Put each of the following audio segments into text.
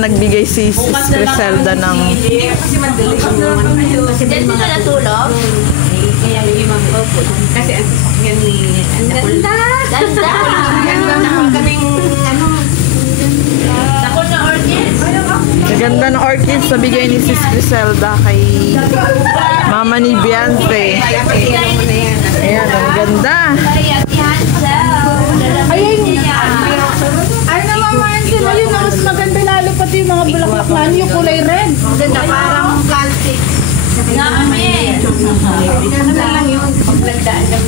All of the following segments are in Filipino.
nagbigay si Sis Criselda ng... Kasi madali. Kasi din sila natulog? Kaya yung mag-opo. Kasi ang sasakyan ni... Ang ganda! Ganda! Ganda na kaming ano... Dako na orchids. Maganda na orchids na bigay ni Sis Criselda kay Mama ni Bianfe. Ayan, ang ganda. Ayun. Ay naman Marcel, ayun ang mas maganda lalo pati yung mga bulaklak na yung kulay red. Ganda parang plastic. Namin. Ganda lang yung paglagdaan ng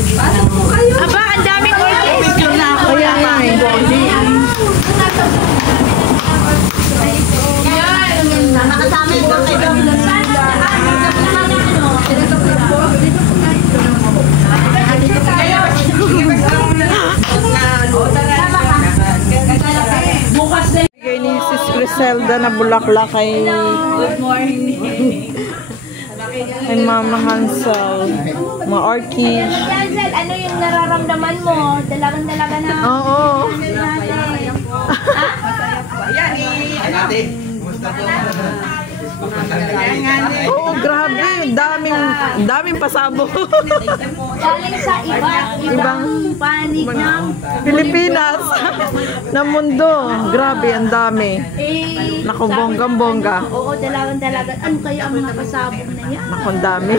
aba, ang daming orchids. Kaya nga eh. Makasama yung mga kayo. Bigay ni Sis Criselda na bulaklak kay Mama Hansel. Mga orchids. Hansel, ano yung nararamdaman mo? Dalagang-dalaga na. Oo. Oo, grabe. Daming pasabog. Galing sa ibang panig ng Pilipinas. Na mundo. Grabe, ang dami. Naku, bonggang-bongga. Oo, dalagang-dalaga. Ano kaya ang mga pasabog na yan? Naku, ang dami.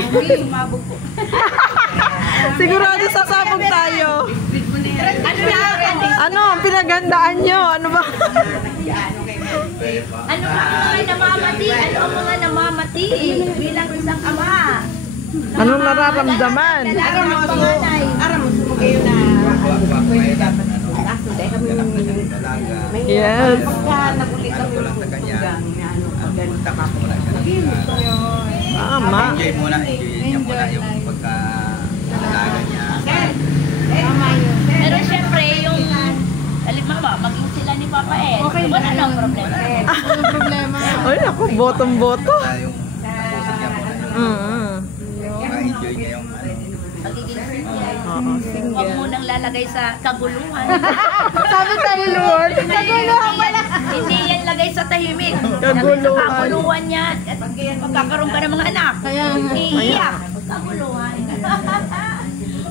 Sigurado sasabog tayo. Ano ang pinagandaan nyo? Ano ba? Ano ang namamati? Ano ang mga namamati? Bilang isang ama. Anong nararamdaman? Dalagang ng panganay. Yes. Tama. Enjoy muna yung pagka-alaga niya. Pero syempre, yung halimbawa, maging sila ni Papa Ed. Okay, wala nang problema. Anong problema? Ay, naku, botong-boto. Yung tapusin niya muna yung maka-enjoy niya yung Magiging single. Huwag mo nang lalagay sa kaguluhan. Sabi sa Lord. Hindi yan lagay sa tahimik. Kaguluhan. Lagay sa kaguluhan yan. At magkakaroon ka ng mga anak. Kaya Iiyak. Kaguluhan.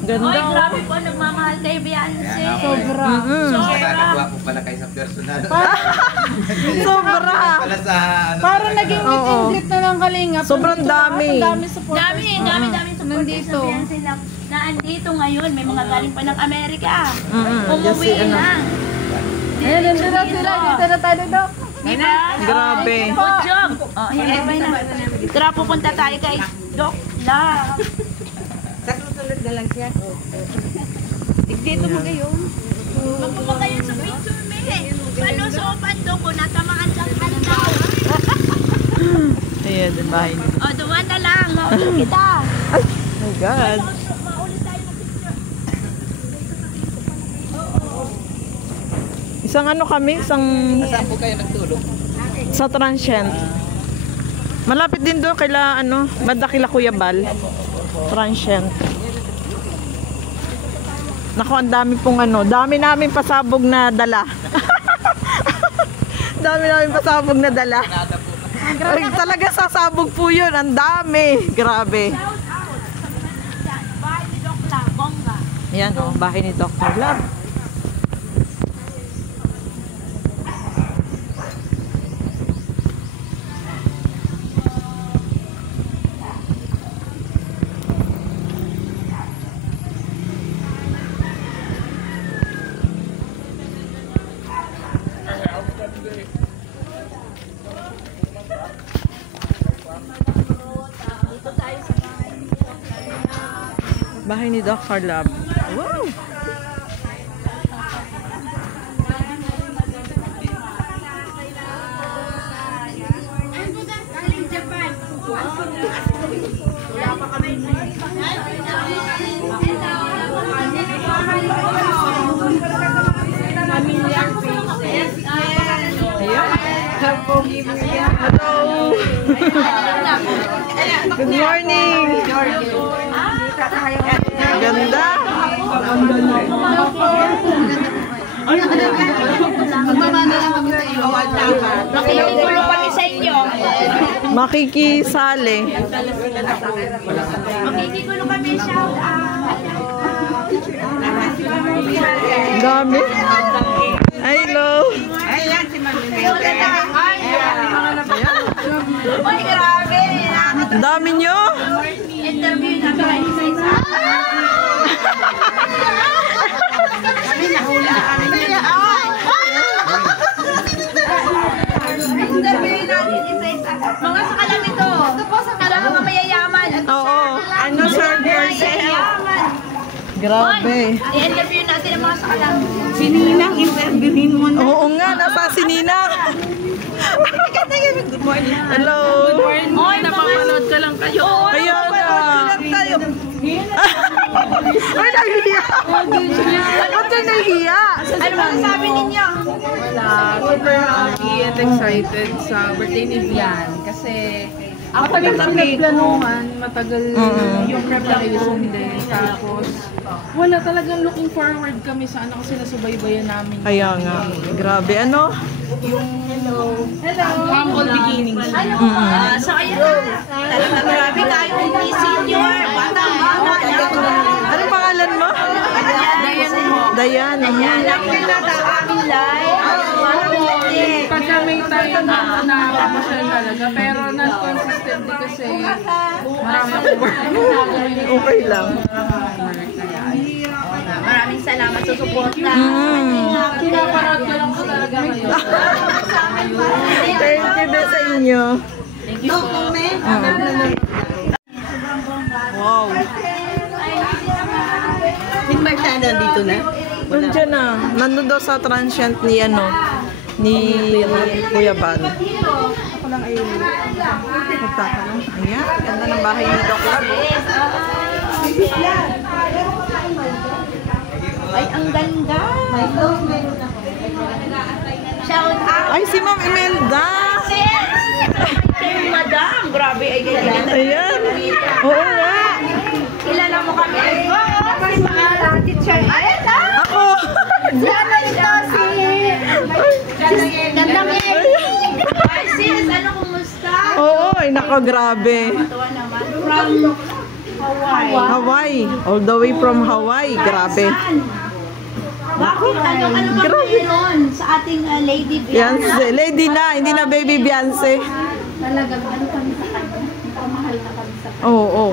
Ganda. Oy, grabe po, nagmamahal kay Beyonce. sobra. Nakakagawa po pala kayo sa personal. Sobra. Pala sa ano. Parang naging meet and greet na lang Kalinga. Sobrang dami. Ang dami supporters. Dami supporters Nandito. sa Beyonce na andito ngayon. May mga galing pa ng Amerika. Just Umuwi si ano. na. Ayun, nandito na sila. Dito na tayo, Dok. Diba? Grabe. Good job. Oh, ayan, bye na. Tara, pupunta tayo kay Doc Love. Sa susunod na lang siya. Dito mo ngayon. Magpupa kayo sa picture, me. Paano sa opando ko, natamaan siyang handaw. Ayan, din bahay niyo. O, dumaan na lang. Maulit kita. Oh my God. Maulit tayo mag-picture. Isang ano kami, isang... Saan po kayo nagtulog? Sa Transient. Malapit din doon kaila, ano, banda kila Kuya Bal. Transient. Naku, ang dami pong ano, dami namin pasabog na dala. Dami namin pasabog na dala. Ay, talaga sasabog po yun, ang dami. Grabe. Bahay ni Doc Love, bongga. Yan o, bahay ni Dr. Love. Bahay ni Dr. Love. Wow! Hello! Good morning! Ganda! Magbaba na lang kami Makikigulo kami sa inyo. Makikisali. Makikigulo kami, shout out. Dami. Hello. Uy, grabe. Ang dami nyo. Interview na kayo isa-isa. Interview natin isa-isa. Mga sakalam ito. Ito po sakalam mga mayayaman. Oo. Ano, sir? Mayayaman. Grabe. I-interview natin ang mga sakalam. Sininang, interviewin mo na. Oo nga, nasa si Ninang. Good morning. Hello. Oy, napapanood ka lang kayo. Kaya nga. Ay, nahihiya. Ba't kayo nahihiya? ano ba sabi ninyo? Super happy and excited sa birthday ni Vian. Kasi matagal na pinagplanuhan, matagal yung preparation din. Tapos wala talagang looking forward kami sa ano kasi nasubaybayan namin. Kaya nga. Grabe. Ano? Humble beginnings. So, ayun na. Talagang marami tayong senior. Bata-bata. Anong pangalan mo? Dayan mo. Dayan. Nakita sa aming live. Pagka may time na papasyal talaga, pero non-consistent din kasi marami akong work. Okay lang. Maraming salamat sa suporta. Pinapanood ko lang po talaga kayo. Thank you din sa inyo. Thank you po. Wow. Hindi siya nandito na. Nandiyan na. Nandun daw sa transient ni ano, ni Kuya Bal. Ako lang ay magtatanong. Ayan, ganda ng bahay ni Doc Lab. Ay, ang ganda. Shout out. Ay, si Ma'am Imelda. Madam, grabe ay ganyan. Ayan. Oo nga. Kilala mo kami. Teacher. Ako. Ano ito si... Gandang Ay, sis, ano kumusta? Oo, ay nako, grabe. Tuwa naman. From Hawaii. Hawaii. All the way from Hawaii. Grabe. Saan? Bakit? Ano ba meron sa ating Lady Beyonce. Lady na, hindi na baby Beyonce. Talagang ano kami sa kanya? Pamahal na kami sa kanya. Oo.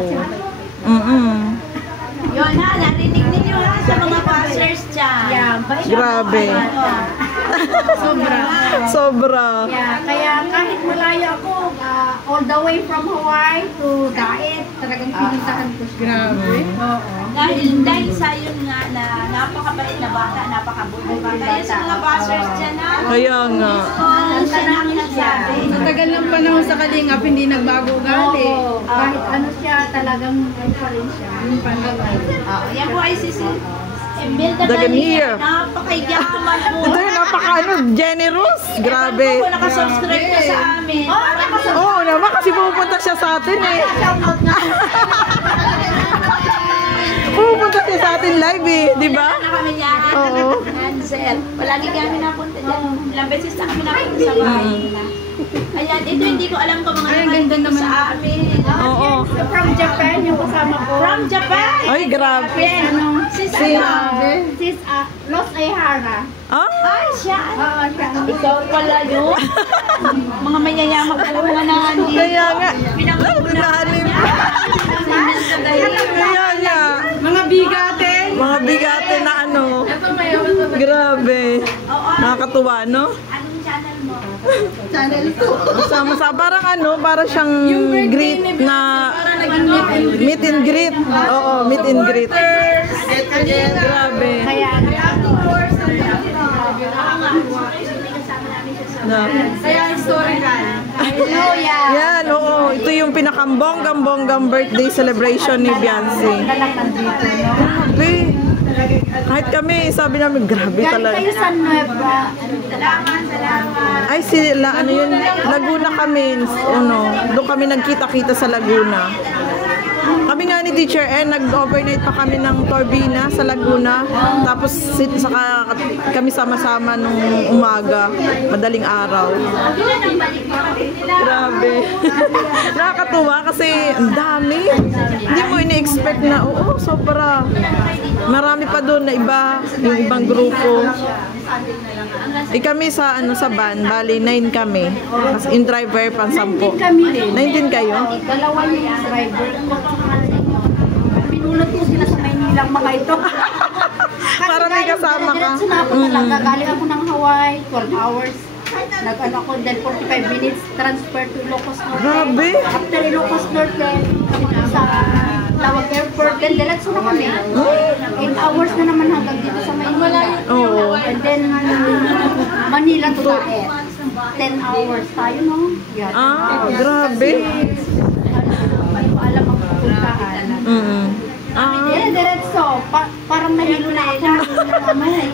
Yun ha, narinig ninyo ha sa mga passers dyan. Yeah, Grabe. Sobra. Yeah, kaya kahit malayo ako, all the way from Hawaii to Daet, talagang pinuntahan ko siya. Grabe. Dahil sa yun nga na napakabait na bata, napakabuti bata. Kaya sa mga passers dyan ha. Kaya nga. Siya na ang nagsabi. Matagal ng panahon sa Kalingap, hindi nagbago gali. Kahit ano siya, talagang ano pa rin siya. Yan po ay si Imelda Daganier. Napakayaman po. Ito yung generous. Grabe. Kung nakasubscribe ka sa amin. Oo naman, kasi pupunta siya sa atin eh. Pupunta siya sa atin live eh, di ba? Na kami niya. Oo. Hansel. Palagi kami napunta dyan. Ilang beses na kami napunta sa bahay nila. Ayan, ito hindi ko alam kung mga nandito sa amin. Oo. From Japan, yung kasama ko. From Japan. Ay, grabe. Sis, Sis Los Aihara. Ah? Ay, siya. Oo, siya. Ikaw pala yun. Mga mayayaman po mga nandito. Kaya nga. Nahalin. Kaya nga. Mga bigatin. Mga bigatin na ano. Grabe. Nakakatuwa, no? Anong channel mo? Sama parang ano, para siyang greet na meet and greet. Oo, meet and greet. Grabe. Kaya Na. Kaya historical. Yan, oo. Ito yung pinakambonggang birthday celebration ni Beyonce. Grabe. Kahit kami, sabi namin, grabe talaga. kayo sa Nueva. Salamat. Ay, sila, ano yun, Laguna kami. Ano, doon kami nagkita-kita sa Laguna. Kami nga ni Teacher nag-overnight pa kami ng Torbina sa Laguna. Tapos saka kami sama-sama nung umaga, madaling araw. Grabe. Nakakatuwa kasi ang dami. Hindi mo ini-expect na, oo, sobra. Marami pa doon na iba, yung ibang grupo. Kami sa van, bali 9 kami. As in driver pang 10. 19 kayo? Dalawa yung driver ko. Pinulot ko sila sa Maynilang mga ito. Para may kasama ka. Diretso na ako talaga. Galing ako ng Hawaii, 12 hours. Nag-ano ako, then 45 minutes transfer to Ilocos Norte. Grabe. After Ilocos Norte, sa Tawag Airport, then diretso na kami. 8 hours na naman hanggang dito sa Maynila. Oo. And then Manila to Daet. 10 hours tayo, no? Yeah, 10 hours. Grabe. Hindi ko alam ang pupuntahan. Diretso. Parang nahilo na ako.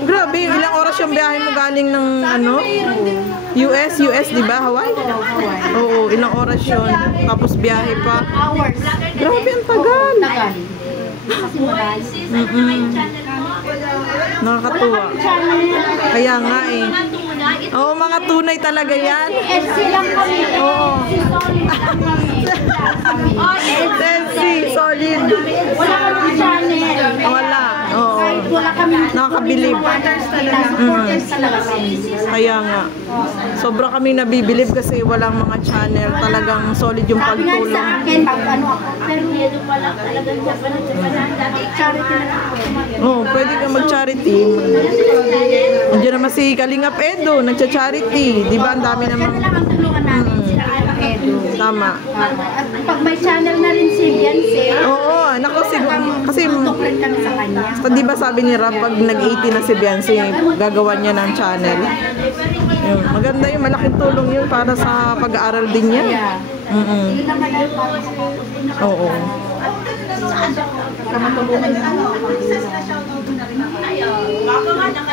Grabe, ilang oras yung biyahe mo galing ng US, di ba? Hawaii? Oo, ilang oras yun. Tapos biyahe pa. Hours. Grabe, ang tagal. Tagal. Kasi malayo. Nakakatuwa. Kaya nga eh. Oo, mga tunay talaga yan. SC lang kami. Oo. SC. Solid. Wala kami channel. Wala. Oo. Kahit wala kami. Nakakabilib. Supporters talaga kami. Kaya nga. Sobra kami nabibilib kasi walang mga channel. Talagang solid yung Sabi nga sa pagtulong. akin, ano ako, pero yun pala talagang charity na lang ako. Oo, pwede ka mag-charity. Andiyan naman si Kalingap Edo, nagcha-charity. Di ba? Ang dami namang... Yan lang ang tulungan namin sila Edo. Tama. At pag may channel na rin si Beyonce, Oo, nako siguro. Kasi, tutok rin kami sa kanya. di ba sabi ni Rap, pag nag-80 na si Beyonce, gagawa niya ng channel. Yun. Maganda yung malaking tulong yun para sa pag-aaral din niya. Hindi naman ang Oo. para matulungan niya.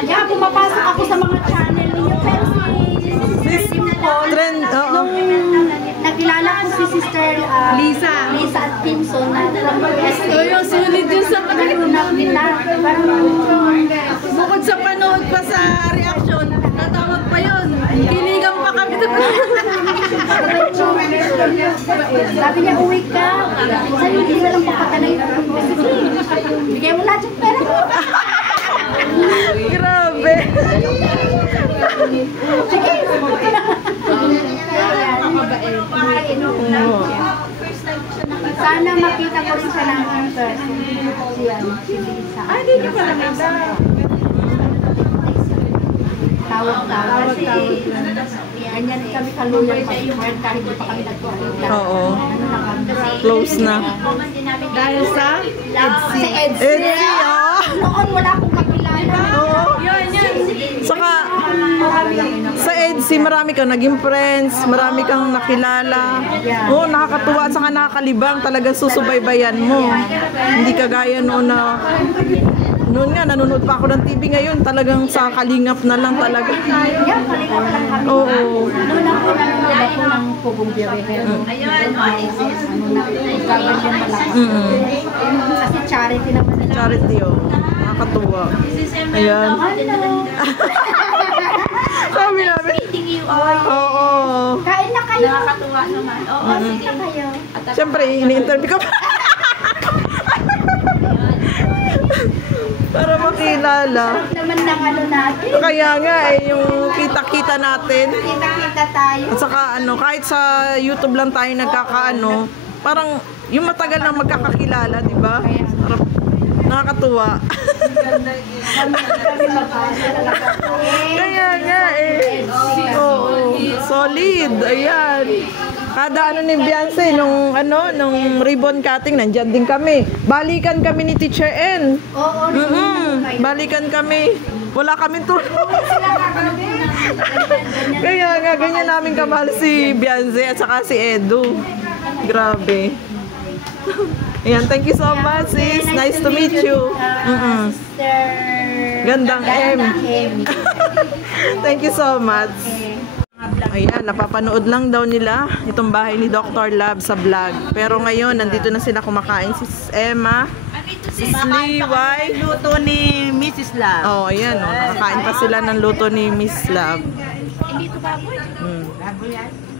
Kaya pumapasok ako sa mga channel ninyo, pero si Nicole, Trend, oo. nung nakilala ko si Sister Lisa Atkinson na from USA. yung sulit yun sa Nagpunap nila. Parang bukod sa panood pa sa reaction, natawag pa yun. Kinigang pa kami. sabi niya, uwi ka. Sabi hindi na lang papatanay. Bigay mo lahat yung pera mo. Grabe. Sige. Sana makita ko rin siya ng person. Si Lisa. Hindi niyo pa nakita. Tawag. Ganyan kami kaluyan pa-support kahit di pa kami nagtuwa. Oo. Close na. Dahil sa Si Edsy. Edsy, oo. Noon wala akong kakilala. Oo. yun. Saka, sa EDSI, marami kang naging friends, marami kang nakilala. Oo, nakakatuwa at saka nakakalibang. Talagang susubaybayan mo. Hindi kagaya noon na, noon nga, nanonood pa ako ng TV ngayon. Talagang sa Kalingap na lang talaga. Yan, kalingap lang kami. Oo. Noon ako nanonood ako ng Pugong Biyahero. Ano na, gaganyan malaki. Kasi charity naman nila. Charity, oh. Nakakatuwa. Ayan. Sabi namin. Oo. Kain na kayo. Nakakatuwa naman. Oo, sige. Kain na kayo. Siyempre, ini-interview ka pa. Para makilala. Naman ng ano natin. Kaya nga, yung kita-kita natin. Kita-kita tayo. At saka, kahit sa YouTube lang tayo nagkakaano, parang yung matagal na magkakakilala, di ba? Parang nakakatuwa. Kaya nga Oo, solid. Ayan. Kada ni Beyonce, nung ribbon cutting, nandyan din kami. Balikan kami ni Teacher N. Oo. Balikan kami. Wala kaming tulong. Kaya nga, ganyan namin kamahal si Beyonce at saka si Edu. Grabe. Ayan, thank you so much, sis. Nice to meet you. Sister Gandang M. M. Thank you so much. Mga vlog Ayan, napapanood lang daw nila itong bahay ni Dr. Love sa vlog. Pero ngayon, nandito na sila kumakain. Si Emma, si Sliway. Luto ni Mrs. Love. Oh, ayan. Oh, nakakain pa sila ng luto ni Miss Love. Hindi ito baboy. Mm. Bago yan.